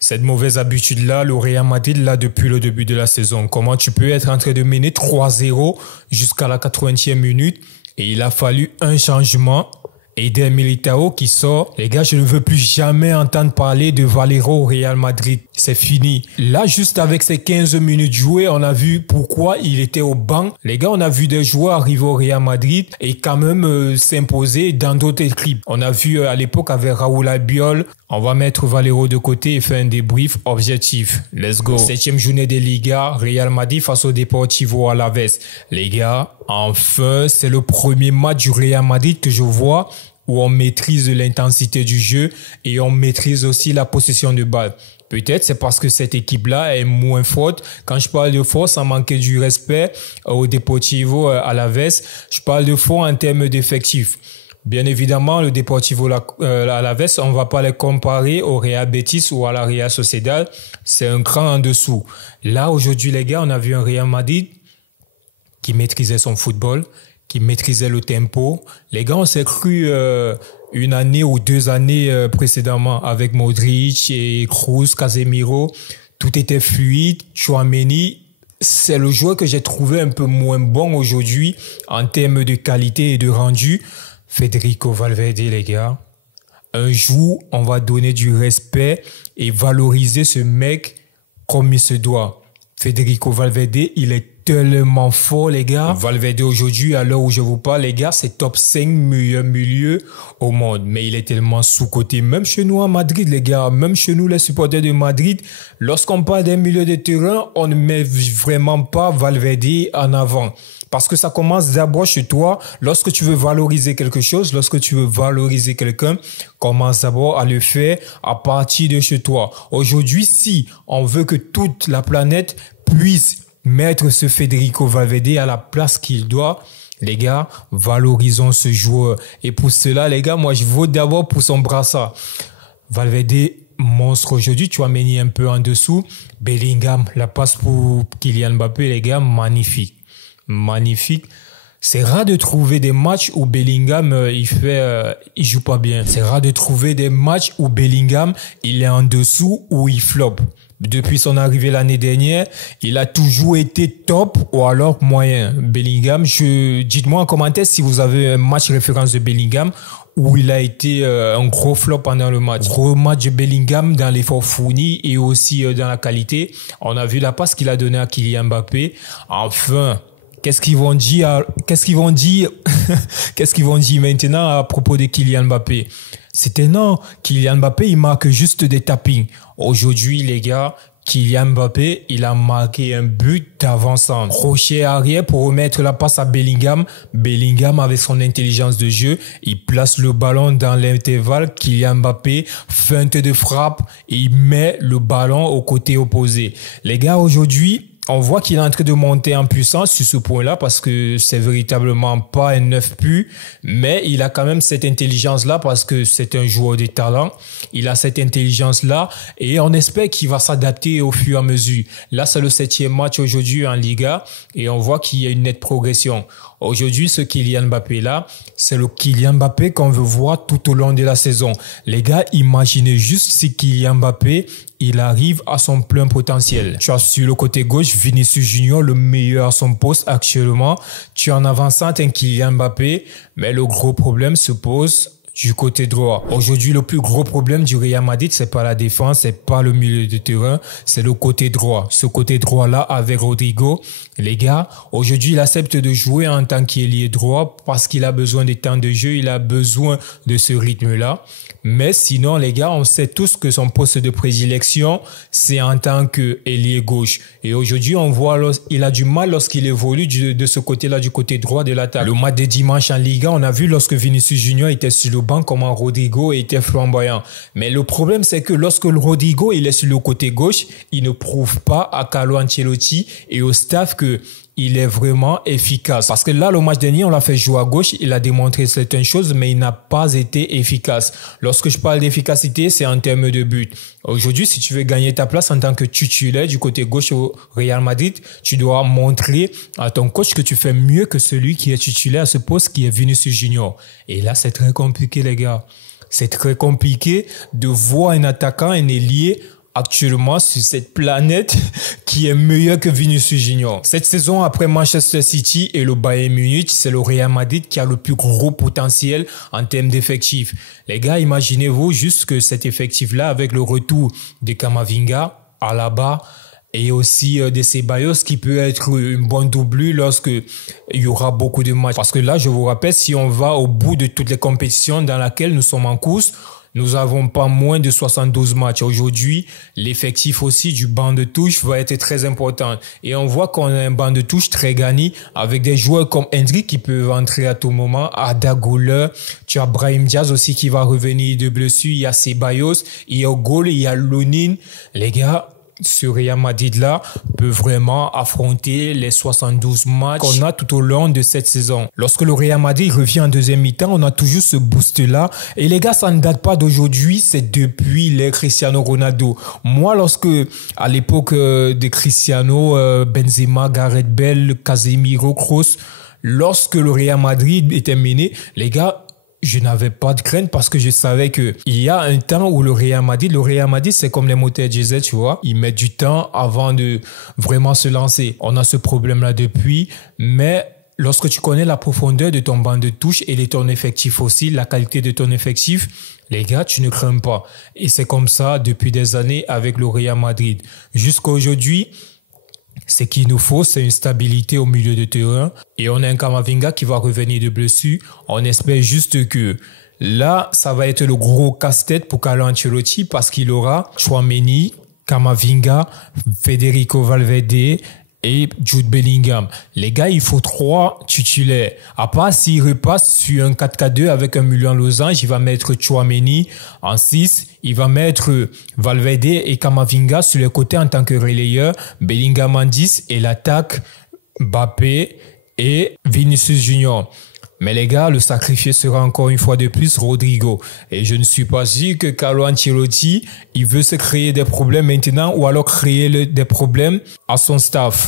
Cette mauvaise habitude-là, le Real Madrid l'a depuis le début de la saison. Comment tu peux être en train de mener 3-0 jusqu'à la 80e minute et il a fallu un changement. Eder Militao qui sort. Les gars, je ne veux plus jamais entendre parler de Valero au Real Madrid. C'est fini. Là, juste avec ces 15 minutes jouées, on a vu pourquoi il était au banc. Les gars, on a vu des joueurs arriver au Real Madrid et quand même s'imposer dans d'autres équipes. On a vu à l'époque avec Raúl Albiol. On va mettre Valero de côté et faire un débrief objectif. Let's go. 7e journée de Liga, Real Madrid face au Deportivo Alavés. Les gars, enfin, c'est le premier match du Real Madrid que je vois où on maîtrise l'intensité du jeu et on maîtrise aussi la possession de balle. Peut-être c'est parce que cette équipe-là est moins forte. Quand je parle de force, ça manquait du respect au Deportivo Alavés. Je parle de force en termes d'effectifs. Bien évidemment, le Deportivo Alavés, on ne va pas les comparer au Real Betis ou à la Real Sociedad. C'est un cran en dessous. Là, aujourd'hui, les gars, on a vu un Real Madrid qui maîtrisait son football, qui maîtrisait le tempo. Les gars, on s'est cru une année ou 2 années précédemment avec Modric et Kroos, Casemiro. Tout était fluide. Tchouaméni, c'est le joueur que j'ai trouvé un peu moins bon aujourd'hui en termes de qualité et de rendu. Federico Valverde, les gars. Un jour, on va donner du respect et valoriser ce mec comme il se doit. Federico Valverde, il est tellement fort, les gars. Valverde aujourd'hui, à l'heure où je vous parle, les gars, c'est top 5 meilleurs milieux au monde. Mais il est tellement sous-coté. Même chez nous à Madrid, les gars, même chez nous, les supporters de Madrid, lorsqu'on parle d'un milieu de terrain, on ne met vraiment pas Valverde en avant. Parce que ça commence d'abord chez toi. Lorsque tu veux valoriser quelque chose, lorsque tu veux valoriser quelqu'un, commence d'abord à le faire à partir de chez toi. Aujourd'hui, si on veut que toute la planète puisse mettre ce Federico Valverde à la place qu'il doit, les gars, valorisons ce joueur. Et pour cela, les gars, moi, je vote d'abord pour son brassard. Valverde, monstre aujourd'hui. Tchouaméni un peu en dessous. Bellingham, la passe pour Kylian Mbappé, les gars, magnifique. Magnifique. C'est rare de trouver des matchs où Bellingham, il joue pas bien. C'est rare de trouver des matchs où Bellingham, il est en dessous ou il floppe. Depuis son arrivée l'année dernière, il a toujours été top ou alors moyen. Bellingham, dites-moi en commentaire si vous avez un match référence de Bellingham où il a été un gros flop pendant le match. Gros match de Bellingham dans l'effort fourni et aussi dans la qualité. On a vu la passe qu'il a donnée à Kylian Mbappé. Enfin, qu'est-ce qu'ils vont dire maintenant à propos de Kylian Mbappé? C'était non. Kylian Mbappé, il marque juste des tappings. Aujourd'hui, les gars, Kylian Mbappé, il a marqué un but d'avant-centre. Crochet arrière pour remettre la passe à Bellingham. Bellingham, avec son intelligence de jeu, il place le ballon dans l'intervalle. Kylian Mbappé, feinte de frappe, et il met le ballon au côté opposé. Les gars, aujourd'hui, on voit qu'il est en train de monter en puissance sur ce point-là parce que c'est véritablement pas un 9 pu, mais il a quand même cette intelligence-là parce que c'est un joueur de talent. Il a cette intelligence-là et on espère qu'il va s'adapter au fur et à mesure. Là, c'est le 7e match aujourd'hui en Liga et on voit qu'il y a une nette progression. Aujourd'hui, ce Kylian Mbappé-là, c'est le Kylian Mbappé qu'on veut voir tout au long de la saison. Les gars, imaginez juste si Kylian Mbappé, il arrive à son plein potentiel. Tu as sur le côté gauche Vinicius Junior, le meilleur à son poste actuellement. Tu as en avant-centre un Kylian Mbappé, mais le gros problème se pose du côté droit. Aujourd'hui, le plus gros problème du Real Madrid, c'est pas la défense, c'est pas le milieu de terrain, c'est le côté droit. Ce côté droit-là avec Rodrigo, les gars, aujourd'hui, il accepte de jouer en tant qu'ailier droit parce qu'il a besoin de temps de jeu, il a besoin de ce rythme-là. Mais sinon, les gars, on sait tous que son poste de prédilection, c'est en tant qu'ailier gauche. Et aujourd'hui, on voit il a du mal lorsqu'il évolue de ce côté-là, du côté droit de l'attaque. Le match de dimanche en Liga, on a vu lorsque Vinicius Junior était sur le banc, comment Rodrigo était flamboyant. Mais le problème, c'est que lorsque le Rodrigo, il est sur le côté gauche, il ne prouve pas à Carlo Ancelotti et au staff que il est vraiment efficace. Parce que là, le match dernier, on l'a fait jouer à gauche. Il a démontré certaines choses, mais il n'a pas été efficace. Lorsque je parle d'efficacité, c'est en termes de but. Aujourd'hui, si tu veux gagner ta place en tant que titulaire du côté gauche au Real Madrid, tu dois montrer à ton coach que tu fais mieux que celui qui est titulaire à ce poste, qui est Vinicius Junior. Et là, c'est très compliqué, les gars. C'est très compliqué de voir un attaquant, un ailier, actuellement sur cette planète qui est meilleur que Vinicius Junior. Cette saison, après Manchester City et le Bayern Munich, c'est le Real Madrid qui a le plus gros potentiel en termes d'effectifs. Les gars, imaginez-vous juste que cet effectif-là, avec le retour de Camavinga, Alaba et aussi de Ceballos, qui peut être une bonne doublure lorsque il y aura beaucoup de matchs. Parce que là, je vous rappelle, si on va au bout de toutes les compétitions dans lesquelles nous sommes en course, nous avons pas moins de 72 matchs. Aujourd'hui, l'effectif aussi du banc de touche va être très important. Et on voit qu'on a un banc de touche très gagné avec des joueurs comme Hendrick qui peuvent entrer à tout moment, Arda Güler, tu as Brahim Diaz aussi qui va revenir de blessure, il y a Ceballos, il y a Gol, il y a Lunin. Les gars, ce Real Madrid-là peut vraiment affronter les 72 matchs qu'on a tout au long de cette saison. Lorsque le Real Madrid revient en deuxième mi-temps, on a toujours ce boost-là. Et les gars, ça ne date pas d'aujourd'hui, c'est depuis les Cristiano Ronaldo. Moi, à l'époque de Cristiano, Benzema, Gareth Bale, Casemiro, Kroos, lorsque le Real Madrid était mené, les gars, je n'avais pas de crainte parce que je savais que il y a un temps où le Real Madrid, c'est comme les moteurs diesel, tu vois. Ils mettent du temps avant de vraiment se lancer. On a ce problème-là depuis, mais lorsque tu connais la profondeur de ton banc de touche et de ton effectif aussi, la qualité de ton effectif, les gars, tu ne crains pas. Et c'est comme ça depuis des années avec le Real Madrid. Jusqu'à aujourd'hui, ce qu'il nous faut, c'est une stabilité au milieu de terrain. Et on a un Camavinga qui va revenir de blessure. On espère juste que là, ça va être le gros casse-tête pour Carlo Ancelotti parce qu'il aura Tchouaméni, Camavinga, Federico Valverde et Jude Bellingham. Les gars, il faut 3 titulaires. À part s'il repasse sur un 4-4-2 avec un milieu en losange, il va mettre Tchouaméni en 6. Il va mettre Valverde et Camavinga sur les côtés en tant que relayeur, Bellingham en 10 et l'attaque Mbappé et Vinicius Junior. Mais les gars, le sacrifié sera encore une fois de plus Rodrigo. Et je ne suis pas sûr que Carlo Ancelotti, il veut se créer des problèmes maintenant ou alors créer des problèmes à son staff.